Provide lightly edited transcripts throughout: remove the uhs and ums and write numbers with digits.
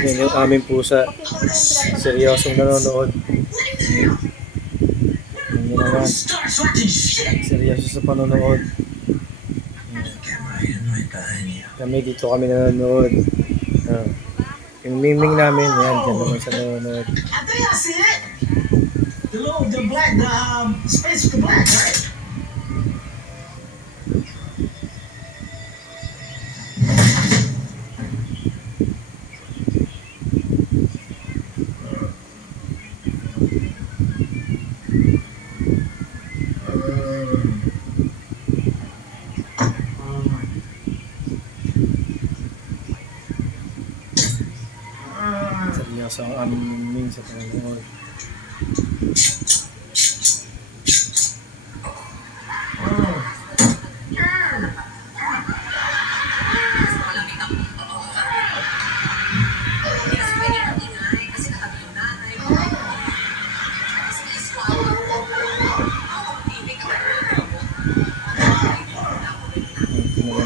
Yan yung aming pusa. Seryosong nanonood. Yan naman. Seryoso sa panonood. Kami dito kami nanonood. Yung miming namin, yan, dyan naman sa nanonood. The black, space with the black, right? Seryoso ang aming miming sa panonood.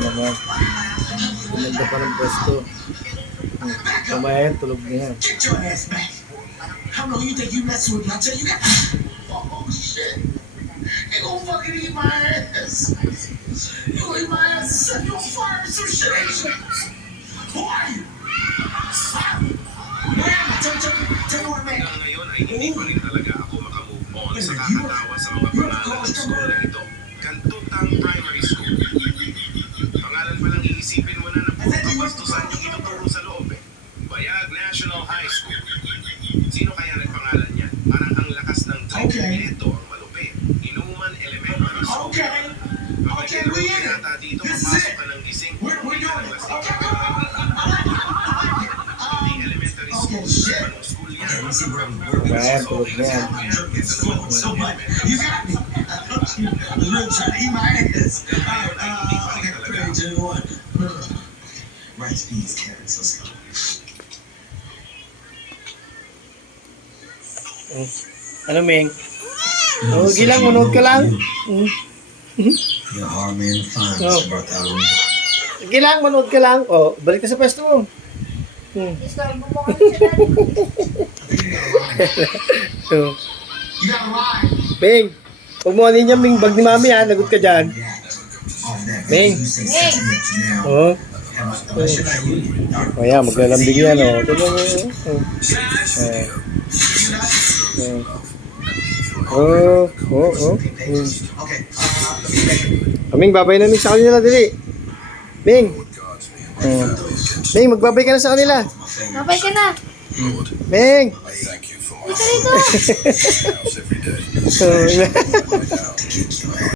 Naman. Tumanda pa ng pwesto. Kumaya yan, tulog na yan. Get your ass back. How long you think you messing with me? I tell you that. Oh shit. You gonna fucking eat my ass. You gonna eat my ass and set you on fire or some shit, ain't you? Who are you? Man, tell me what, man. Ngayon ay hindi pa rin talaga ako makamove on sa kakatawa sa mga pangalan ng school na ito. Kantutang Primary School. Pangalan pa lang iisipin mo na puro kapastusan yung ituturo sa loob eh. Bayag National High School. Sino kaya nagpangalan niyan? Parang ang lakas ng ito ang malupit. Inuman Elementary School. Okay, we in it. Dito, This is papasok it. ka ng gising. We're doing it. Okay. Hindi elementary school. shit. Anong school yan? Okay, let's see where we Ayan, tulog na yan. so much. You got me. I was really trying to eat my ass. Okay, 3, 2, 1. Rice, peas, carrots, let's go. Ano, Ming? Huwag lang, manood ka lang. You're hard man to find, Mr. Bartholomew. Sige lang, manood ka lang. O, balik ka sa pwesto mo. So, You gotta ride. Ming, huwag mo anin niya, Ming, bag ni Mami ha, lagot ka dyan. Ming. Oo. O yan, maglalambing yan o. Ming, babay na Ming sa kanila, dali. Ming. Ming, magbabay ka na sa kanila. Babay ka na. Ming. Dito dito.